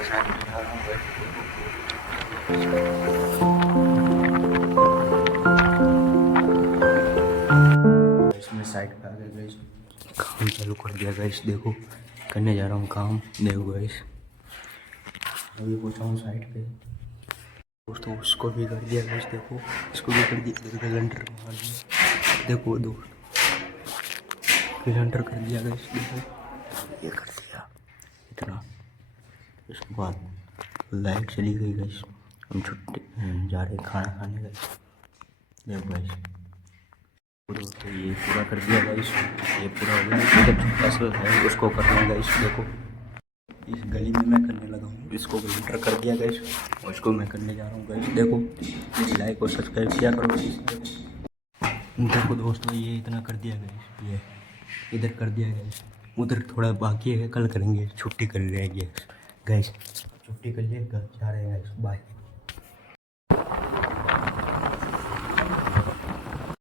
इसमें साइड पे आ गए गाइस, काम चालू कर दिया गाइस। देखो करने जा रहा हूँ काम। देखो गाइस अभी पहुँचा हूँ साइड पे दोस्तों। उसको भी कर दिया गाइस। देखो इसको भी कर दिया। देखो सिलेंडर मार दिया। देखो दोस्त सिलेंडर कर दिया गाइस। देखो ये कर दिया इतना। उसके बाद लाइट चली गई गाइस। हम छुट्टी जा रहे हैं खाना खाने गाइस। देखो गाइस दोस्तों ये पूरा कर दिया गाइस। ये पूरा हो गया। इधर छोटा सा है उसको करना है गाइस। देखो इस गली में मैं करने लगा हूँ। इसको ग्लिटर कर दिया गाइस और इसको मैं करने जा रहा हूँ गाइस। देखो लाइक और सब्सक्राइब किया करो। देखो दोस्तों ये इतना कर दिया गाइस। ये इधर कर दिया गाइस। उधर थोड़ा बाकी है, कल करेंगे। छुट्टी कर रहे हैं गाइस। छुट्टी कर लिए घर जा रहे हैं गाइस। बाय।